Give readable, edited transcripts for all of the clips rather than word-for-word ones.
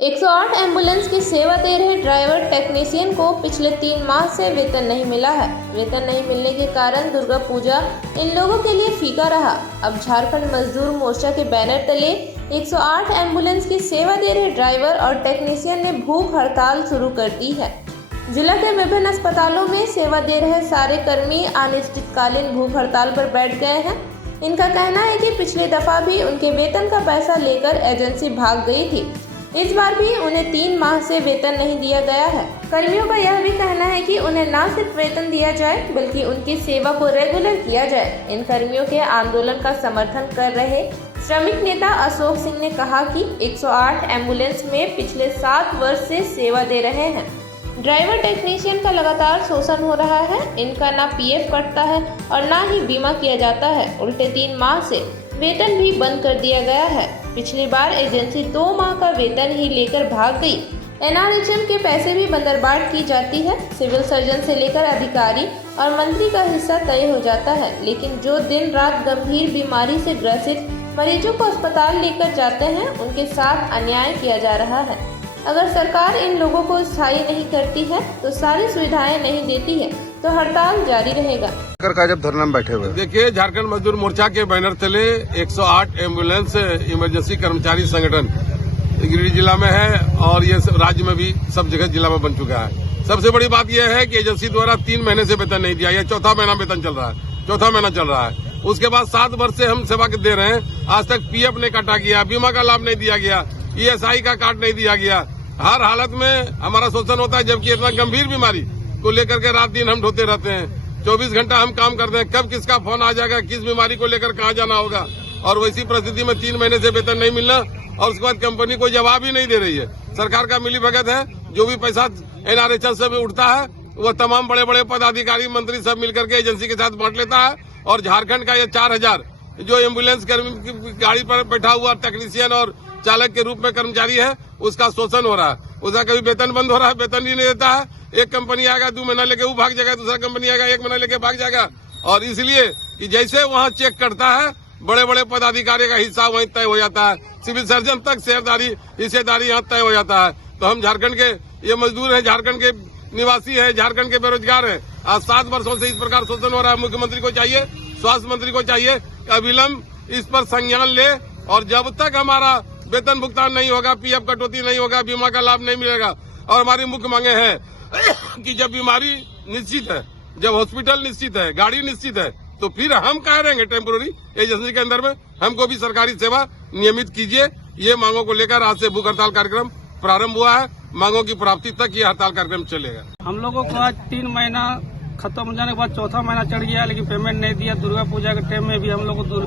108 ambulance की सेवा दे रहे ड्राइवर टेक्नीशियन को पिछले 3 माह से वेतन नहीं मिला है। वेतन नहीं मिलने के कारण दुर्गा पूजा इन लोगों के लिए फीका रहा। अब झारखंड मजदूर मोर्चा के बैनर तले 108 एम्बुलेंस की सेवा दे रहे ड्राइवर और टेक्नीशियन ने भूख हड़ताल शुरू कर दी है। जिला के विभिन्न अस्पतालों में सेवा दे रहे सारे कर्मी अनिश्चितकालीन भूख हड़ताल पर बैठ गए हैं। इनका कहना है कि पिछली दफा भी उनके वेतन का पैसा लेकर एजेंसी भाग गई थी। इस बार भी उन्हें 3 माह से वेतन नहीं दिया गया है। कर्मियों का यह भी कहना है कि उन्हें न सिर्फ वेतन दिया जाए बल्कि उनकी सेवा को रेगुलर किया जाए। इन कर्मियों के आंदोलन का समर्थन कर रहे श्रमिक नेता अशोक सिंह ने कहा कि 108 एम्बुलेंस में पिछले 7 वर्ष से सेवा दे रहे हैं। ड्राइवर टेक्नीशियन का लगातार शोषण हो रहा है। इनका ना पीएफ कटता है और ना ही बीमा किया जाता है। उल्टे 3 माह से वेतन भी बंद कर दिया गया है। पिछली बार एजेंसी 2 माह का वेतन ही लेकर भाग गई। एनआरएचएम के पैसे भी बंदरबाट की जाती है। सिविल सर्जन से लेकर अधिकारी और मंत्री का हिस्सा तय हो जाता है, लेकिन जो दिन रात गंभीर बीमारी से ग्रसित मरीजों को अस्पताल लेकर जाते हैं उनके साथ अन्याय किया जा रहा है। अगर सरकार इन लोगों को स्थायी नहीं करती है तो सारी सुविधाएं नहीं देती है तो हड़ताल जारी रहेगा। का जब धरना में बैठे हुए देखिए, झारखंड मजदूर मोर्चा के बैनर तले 108 एम्बुलेंस इमरजेंसी कर्मचारी संगठन गिरिडीह जिला में है और ये राज्य में भी सब जगह जिला में बन चुका है। सबसे बड़ी बात यह है कि एजेंसी द्वारा 3 महीने से वेतन नहीं दिया। यह 4था महीना वेतन चल रहा है, 4था महीना चल रहा है। उसके बाद 7 वर्ष से हम सेवा दे रहे हैं। आज तक पीएफ नहीं काटा गया, बीमा का लाभ नहीं दिया गया, ईएसआई का कार्ड नहीं दिया गया। हर हालत में हमारा शोषण होता है, जबकि इतना गंभीर बीमारी को लेकर के रात दिन हम ढोते रहते हैं। 24 घंटा हम काम करते हैं। कब किसका फोन आ जाएगा, किस बीमारी को लेकर कहाँ जाना होगा। और वैसी परिस्थिति में 3 महीने से वेतन नहीं मिलना और उसके बाद कंपनी कोई जवाब ही नहीं दे रही है। सरकार का मिली भगत है। जो भी पैसा एनआरएचएम से उठता है वह तमाम बड़े बड़े पदाधिकारी मंत्री सब मिलकर के एजेंसी के साथ बांट लेता है। और झारखंड का ये 4000 जो एम्बुलेंस कर्मी की गाड़ी पर बैठा हुआ टेक्नीशियन और चालक के रूप में कर्मचारी है, उसका शोषण हो रहा है। उसका कभी वेतन बंद हो रहा है, वेतन ही नहीं देता है। एक कंपनी आएगा 2 महीना लेके वो भाग जाएगा, दूसरा कंपनी आएगा 1 महीना लेके भाग जाएगा। और इसलिए कि जैसे वहाँ चेक करता है बड़े बड़े पदाधिकारी का हिस्सा वहीं तय हो जाता है। सिविल सर्जन तक शेयरदारी हिस्सेदारी यहाँ तय हो जाता है। तो हम झारखंड के ये मजदूर हैं, झारखंड के निवासी है, झारखंड के बेरोजगार है। आज 7 वर्षों से इस प्रकार शोषण हो रहा है। मुख्यमंत्री को चाहिए, स्वास्थ्य मंत्री को चाहिए कि अविलंब इस पर संज्ञान ले और जब तक हमारा वेतन भुगतान नहीं होगा, पीएफ कटौती नहीं होगा, बीमा का लाभ नहीं मिलेगा। और हमारी मुख्य मांगे हैं कि जब बीमारी निश्चित है, जब हॉस्पिटल निश्चित है, गाड़ी निश्चित है, तो फिर हम कह रहेंगे टेम्पोररी एजेंसी के अंदर में हमको भी सरकारी सेवा नियमित कीजिए। ये मांगों को लेकर आज से भूख हड़ताल कार्यक्रम प्रारंभ हुआ है। मांगों की प्राप्ति तक ये हड़ताल कार्यक्रम चलेगा। हम लोगों को आज 3 महीना खत्म हो जाने के बाद 4था महीना चढ़ गया, लेकिन पेमेंट नहीं दिया। दुर्गा पूजा के टाइम में भी हम लोग को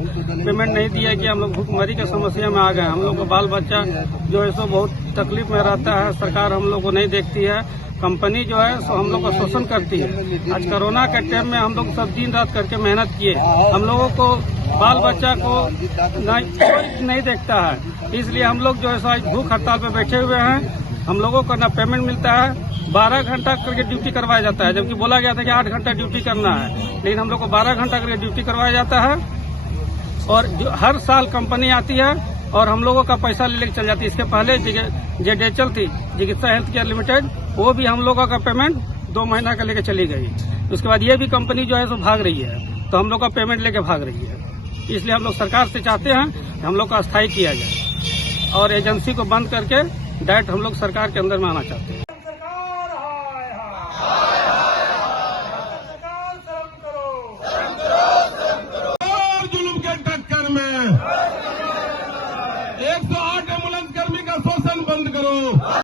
पेमेंट नहीं दिया कि हम लोग भूखमरी की समस्या में आ गए। हम लोग को बाल बच्चा जो है सो बहुत तकलीफ में रहता है। सरकार हम लोग को नहीं देखती है। कंपनी जो है सो हम लोग का शोषण करती है। आज कोरोना के टाइम में हम लोग सब दिन रात करके मेहनत किए। हम लोगों को बाल बच्चा को नहीं देखता है, इसलिए हम लोग जो है सो आज भूख हड़ताल पे बैठे हुए हैं। हम लोगों को ना पेमेंट मिलता है। 12 घंटा करके ड्यूटी करवाया जाता है, जबकि बोला गया था कि 8 घंटा ड्यूटी करना है, लेकिन हम लोग को 12 घंटा करके ड्यूटी करवाया जाता है। और हर साल कंपनी आती है और हम लोगों का पैसा ले लेकर चल जाती है। इसके पहले जेडेचल थी, चिकित्सा हेल्थ केयर लिमिटेड, वो भी हम लोगों का पेमेंट 2 महीना का लेकर चली गई। उसके बाद ये भी कंपनी जो है सो भाग रही है, तो हम लोग का पेमेंट लेके भाग रही है। इसलिए हम लोग सरकार से चाहते हैं कि हम लोग का अस्थायी किया जाए और एजेंसी को बंद करके डायरेक्ट हम लोग सरकार के अंदर में आना चाहते हैं। जुल्म के टक्कर में 108 एम्बुलेंस कर्मी का शोषण बंद करो।